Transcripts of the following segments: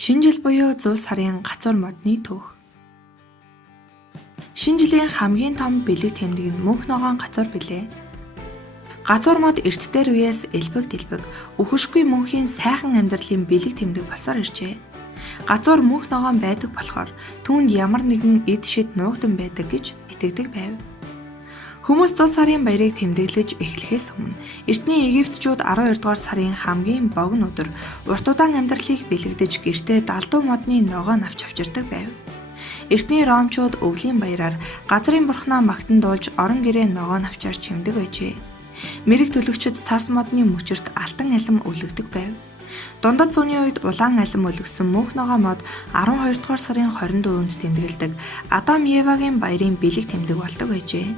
Шинэ жил буюу 100 сарын гацуур модны түүх. Шинэ жилийн хамгийн том бэлэг тэмдэг нь мөнх ногоон гацуур билээ. Гацуур мод эрт дээр үеэс элбэг дэлбэг, үхшгүй мөнхийн сайхан амьдралын бэлэг тэмдэг басаар иржээ. Гацуур мөнх ногоон байдаг болохоор түүнд ямар нэгэн эд шид нуугдан байдаг гэж итгэдэг байв. Хүмүүс 100 сарын баярыг тэмдэглэж эхлэхээс өмнө эртний Египтчүүд 12 дугаар сарын хамгийн богино өдөр урт удаан амьдралыг бэлэгдэж гэртээ далдуу модны ногоо авч авчирдаг байв. Эртний Ромчууд өвлийн баяраар газрын бурхнаа магтан дуулж орон гэрээ ногоо авчаар чимдэг байжээ. Мэрэг төлөгчид царс модны мөчөрт алтан алим өлгөдөг байв. Дундад зууны үед улаан алим өлгсөн мөнх ногоо мод 12 дугаар сарын 24-нд тэмдэглэдэг Адам Евагийн баярын бэлэг тэмдэг болдог байжээ.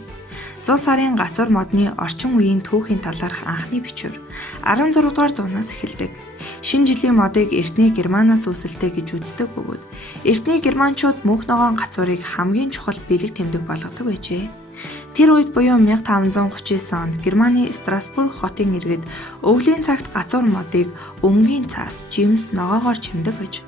100 сарын гацуур модны орчин үеийн түүхийн талаарх анхны бичвэр 16 дугаар зуунаас эхэлдэг. Шинэ жилийн модыг эртний Германаас үүсэлтэй гэж үздэг бөгөөд эртний германчууд мөнх ногоон гацуурыг хамгийн чухал бэлэг тэмдэг болгодог байжээ. Тэр үед буюу 1539 онд Германы Страсбург хотын иргэд өвлийн цагт гацуур модыг өнгийн цаас жимс ногоогоор чимдэг байж.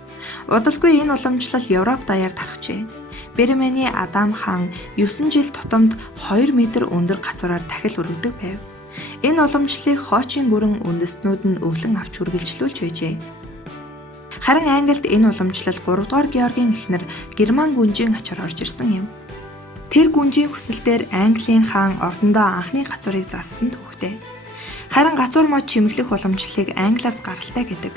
Удалгүй энэ уламжлал Европ даяар тархжээ. Бремений Адам хаан 9 жил тутамд 2 м өндөр гацуураар дахил өргөдөг байв. Энэ уламжлалыг хоочийн гүрэн үндэстнүүд нь өвлөн авч үргэлжлүүлж байжээ. Харин Англид энэ уламжлал 3 дугаар Георгийн эхнэр Герман гүнжийн ачаар орж ирсэн юм. Тэр гүнжийн хүсэлтээр Английн хаан ордондоо анхны гацуурыг зассан түүхтэй. Харин гацуур мод чимэглэх уламжлалыг Англиас гаралтай гэдэг.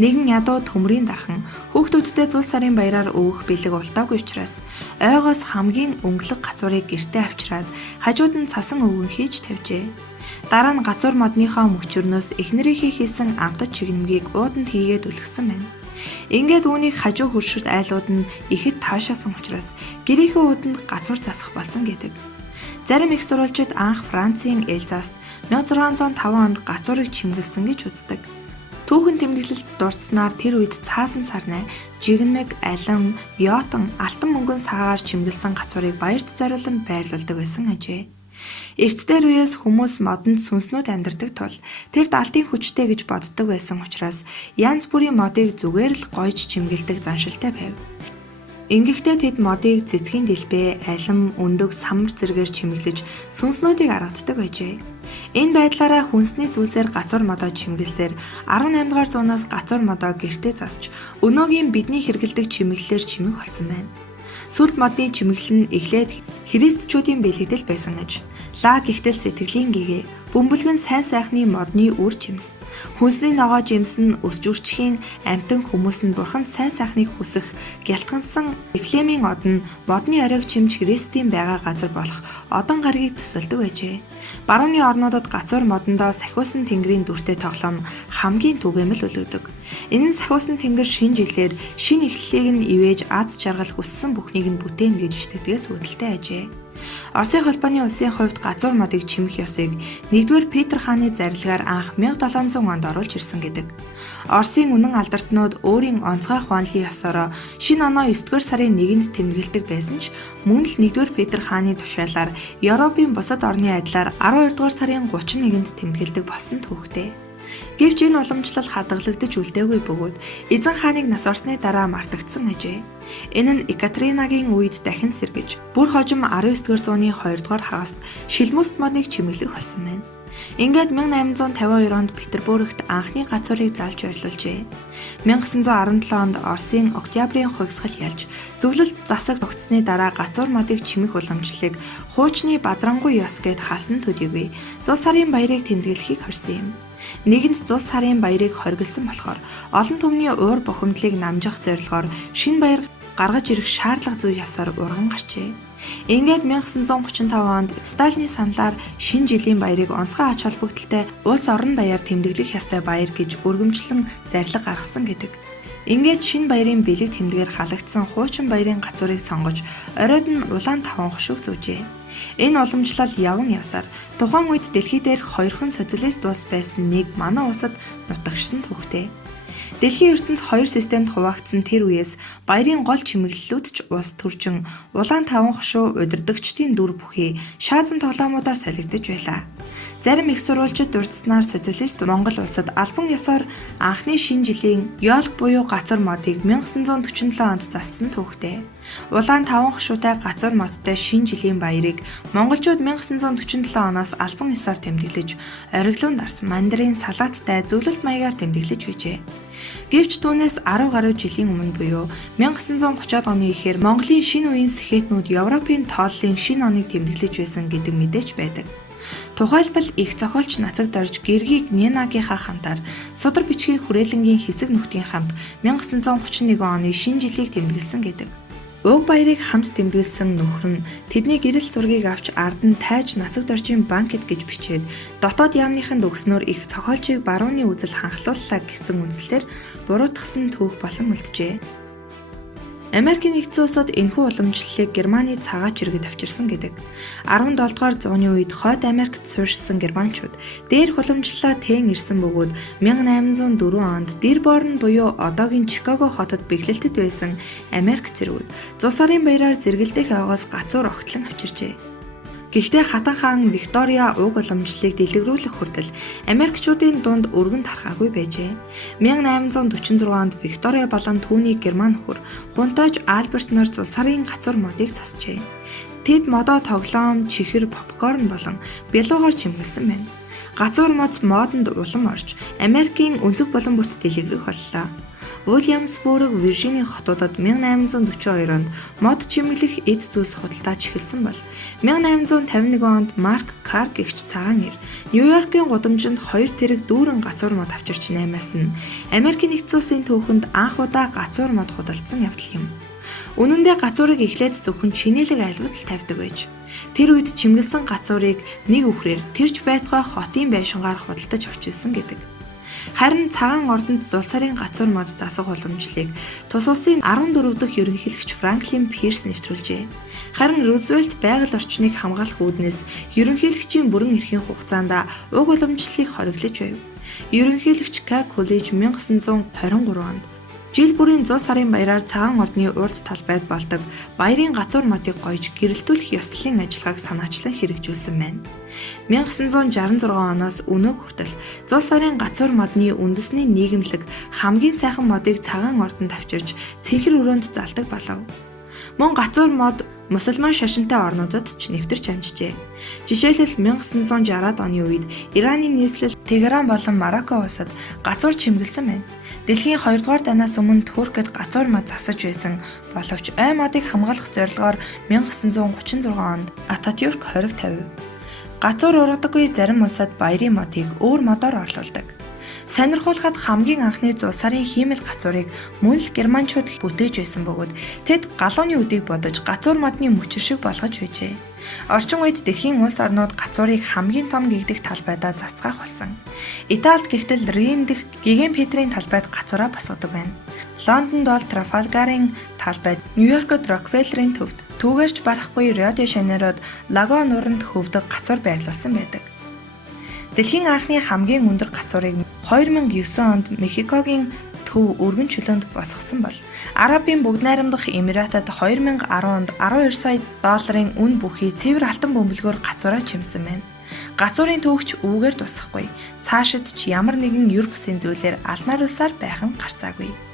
Нэгэн ядуу төмрийн дархан хүүхдүүдтэй 100 сарын баяраар өөх бэлэг ултаагүй учраас ойгоос хамгийн өнгөлөг гацуурыг гэртээ авчираад хажууд нь цасан өвгөн хийж тавьжээ. Дараа нь гацуур модныхоо мөчөрнөөс эхнэрийнхээ хийсэн амтд чигнэмгийг ууданд хийгээд үлгсэн байна. Ингээд үүнийг хажуу хөршөлт айлууд нь ихэд таашаасан учраас гэрийнхээ ууданд гацуур засах болсон гэдэг. Зарим их сурвалжид анх Францын Эльзаст 1605 онд гацуурыг чимгэлсэн гэж үздэг. Түүхэн тэмдэглэлд дурдсанаар тэр үед цаасан сарнай, жигнэмэг, алин, йотон, алтан мөнгөн саагаар чимгэлсэн гацуурыг баярт зориулан байрлуулдаг байсан ажээ. Эрт дээр үеэс хүмүүс модонд сүнснүүд амьдардаг тул тэр алтын хүчтэй гэж боддог байсан учраас янз бүрийн модыг зүгээр л гойж чимгэлдэг заншилтай байв. Ингэхдээ тэд модыг цэцгийн дэлбээ, алим, өндөг, самар зэргээр чимэглэж сүнснүүдийг аргаддаг байжээ. Энэ байдлаараа хүнсний зүйлсээр гацуур модоо чимгэлсээр 18 дугаар зуунаас гацуур модоо гэртээ засч өнөөгийн бидний хэрэгэлдэг чимэглэлээр чимэх болсон байна. Сүлд модны чимэглэл нь эхлээд христчүүдийн бэлэгдэл байсан аж. Ла гихтэл сэтгэлийн гэгээ, бөмбөлгөн сайн сайхны модны үр жимс. Хүнсний ногоо жимс нь өсж үрчхийн амтан хүмүүс нь бурханд сайн сайхныг хүсэх гялтгансан Эфлемийн од нь модны оройг чимж Христийн байгаа газар болох одон гарагийг төсөлдөг байжээ. Барууны орнуудад гацуур модондоо сахиусан тэнгэрийн дүртэй тоглоом хамгийн түгээмэл өлөгдөг. Энэ нь сахиусан тэнгэр шинэ жилээр шинэ эхлэлийг нь ивэж аз жаргал хүссэн бүхнийг нь бүтээн гэж итгэдэгээс үүдэлтэй ажээ. Оросын холбооны улсын хувьд гацуур модыг чимэх ёсыг 1-р Петр хааны зарилгаар анх 1700 онд оруулж ирсэн гэдэг. Оросын үнэн алдартнууд өөрийн онцгой хуанлын ёсороо шинэ оноо 9-р сарын 1-нд тэмдэглэдэг байсан ч мөн л 1-р Петр хааны тушаалаар Европын бусад орны адилаар 12-р сарын 31-нд тэмдэглэдэг болсон түүхтэй. Гэвч энэ уламжлал хадгалагдаж үлдээгүй бөгөөд эзэн хааныг нас орсны дараа мартагдсан ажээ. Энэ нь Екатеринагийн үед дахин сэргэж бүр хожим 19-р зууны 2-р хагаст шилмүст модыг чимэглэх болсон байна. Ингээд 1852 онд Петербургт анхны гацуурыг залж байрлуулжээ. 1917 онд Оросын Октябрийн хувьсгал ялж зөвлөлт засаг тогтсны дараа гацуур модыг чимэх уламжлалыг хуучны Бадрангуй ёс гэд хаасан төдийгүй 100 сарын баярыг тэмдэглэхийг хорьсон юм. Нэгэнд 100 сарын баярыг хоригдсан болохоор олон түмний уур бухимдлыг намжих зорилгоор шинэ баяр гаргаж ирэх шаардлага зүй ёсоор урган гарчээ. Ингээд 1935 онд Сталины саналаар шинэ жилийн баярыг онцгой ач холбогдолтой улс орон даяар тэмдэглэх ёстой баяр гэж өргөмжлөн зарлиг гаргасан гэдэг. Ингээд шинэ баярын бэлэг тэмдгээр халагдсан хуучин баярын гацуурыг сонгож оройд нь улаан таван хушиг зүүжээ. Энэ уламжлал яван явсаар тухайн үед дэлхий дээрх 2хан социалист улс байсан нэг манай улсад нутагшсан түүхтэй. Дэлхийн ертөнц хоёр системд хуваагдсан тэр үеэс баярын гол чимэглэлүүд ч улс төржин улаан таван хошуу удирдагчдын дүр бүхий шаазан тоглоомуудаар солигдож байлаа. Зарим их сурвалжид дурдсанаар социалист Монгол улсад албан ёсоор анхны шинэ жилийн ёолг буюу газар модыг 1947 онд зассан түүхтэй. Улаан таван хошуутай газар модтой шинэ жилийн баярыг монголчууд 1947 оноос албан ёсоор тэмдэглэж, ориглон дарс мандарин салааттай зөвлөлт маягаар тэмдэглэж байжээ. Гэвч түүнээс 10 гаруй жилийн өмнө буюу 1930-ад оны эхээр Монголын шинэ үеийн сэхэтнүүд Европын тооллын шинэ оныг тэмдэглэж байсан гэдэг мэдээч байдаг. Тухайлбал их зохиолч Нацагт орж Гэргийг Ненагийнхаа хамтаар Судар бичгийн хүрээлэнгийн хэсэг нутгийн хамт 1931 оны шинэ жилийг тэмдэглэсэн гэдэг. Уг баярыг хамт тэмдэглэсэн нөхөр нь тэдний гэрэл зургийг авч ард нь тайж Нацагт оржийн банкет гэж бичээд дотоод яамныханд өгснөөр их зохиолчийг барууны үзэл ханхлууллаа гэсэн үндслээр буруутгасан түүх болон үлджээ. Америкийн нэгдсэн улсад энэхүү уламжлалыг Германы цагаач иргэд авчирсан гэдэг. 17 дугаар зууны үед Хойд Америкт суурьшсан германчууд дээрх уламжлалаа тэн ирсэн бөгөөд 1804 онд Дирборн буюу одоогийн Чикаго хотод бэхлэлтэд байсан Америк зэргүүд Зус арын баяраар зэрэгэлдэх явгаас гацуур огтлон авчирчээ. Гэхдээ хатан хаан Виктория уг уламжлалыг дэлгэрүүлэх хүртэл Америкчуудын дунд өргөн тархаагүй байжээ. 1846 онд Виктория болон түүний герман нөхөр хунтайж Альберт нар Зус арын гацуур модыг засжээ. Тэд модоо тоглоом, чихэр, попкорн болон бялуугаар чимгэлсэн байна. Гацуур модонд улам орж Америкийн өнцөг болон бүт дэлгэрэх боллоо. Уильямсбург, Виржиний хотуудад 1842 онд мод чимэглэх эд зүйлс худалдаач эхэлсэн бол 1851 онд Марк Кар гэгч цагаан ир Нью-Йоркийн гудамжинд 2 тэрэг дүүрэн гацуур мод авчирч наймаас нь Америкийн нэгдсэн улсын түүхэнд анх удаа гацуур мод худалдсан явдал юм. Үнэн дээр гацуурыг эхлээд зөвхөн чинэлэг айлгууд л тавьдаг байж. Тэр үед чимгэлсэн гацуурыг нэг үхрээр тэрч байтугай хотын байшингаар худалдаж авчирсан гэдэг. Харин цагаан ордонд Зулс арын гацуур мод засах уламжлалыг тус улсын 14 дахь ерөнхийлөгч Франклин Пирс нэвтрүүлжээ. Харин Рузвельт байгаль орчныг хамгаалах үүднээс ерөнхийлөгчийн бүрэн эрхийн хугацаанд уг уламжлалыг хориглож байв. Ерөнхийлөгч К. Коллеж 1923 онд жил бүрийн Зулс арын баяраар цагаан ордны урд талбайд болдог баярын гацуур модыг гойж гэрэлтүүлэх ёслолын ажиллагааг санаачлан хэрэгжүүлсэн байна. 1966 оноос өнөө хүртэл Зулс арын гацуур модны үндэсний нийгэмлэг хамгийн сайхан модыг цагаан ордонд авчирч цэнхэр өрөөнд залдаг болов. Мөн гацуур мод мусульман шашинтай орнуудад ч нэвтэрч амжжээ. Жишээлбэл 1960-ад оны үед Ираны нийслэл Тегеран болон Марокко улсад гацуур чимгэлсэн байна. Дэлхийн 2 дугаар дайнаас өмнө Туркид гацуур мод засаж байсан боловч ой модыг хамгаалах зорилгоор 1936 онд Ататюрк хориг тавив. Гацуур ургадаггүй зарим улсад баярын модыг өөр модоор орлуулдаг. Сонирхуулахад хамгийн анхны Зулс арын хиймэл гацуурыг мөн л германчууд бүтээж байсан бөгөөд тэд галууны үдийг бодож гацуур модны мөчир шиг болгож байжээ. Орчин үед дэлхийн улс орнууд гацуурыг хамгийн том гэгдэх талбайдаа засгаах болсон. Италид гэхтэл Рим дэх Гиген Петрийн талбайд гацуураа босгодог байна. Лондонд бол Трафалгарын талбайд, Нью-Йоркод Рокфеллерийн төвд, түүгээрч барахгүй Рио де Жанейрод Лаго нууранд хөвдөг гацуур байрлуулсан байдаг. Дэлхийн анхны хамгийн өндөр гацуурыг 2009 онд Мехикогийн төв өргөн чөлөөнд босгосон бол Арабын бүгд найрамдах Эмиратад 2010 онд 12 сая долларын үн бүхий цэвэр алтан бөмбөлгөөр гацуураа чимсэн байна. Гацуурын төвөгч үүгээр дуусахгүй. Цаашид ч ямар нэгэн юр бусын зүйлээр алмааруулсаар байх нь гарцаагүй.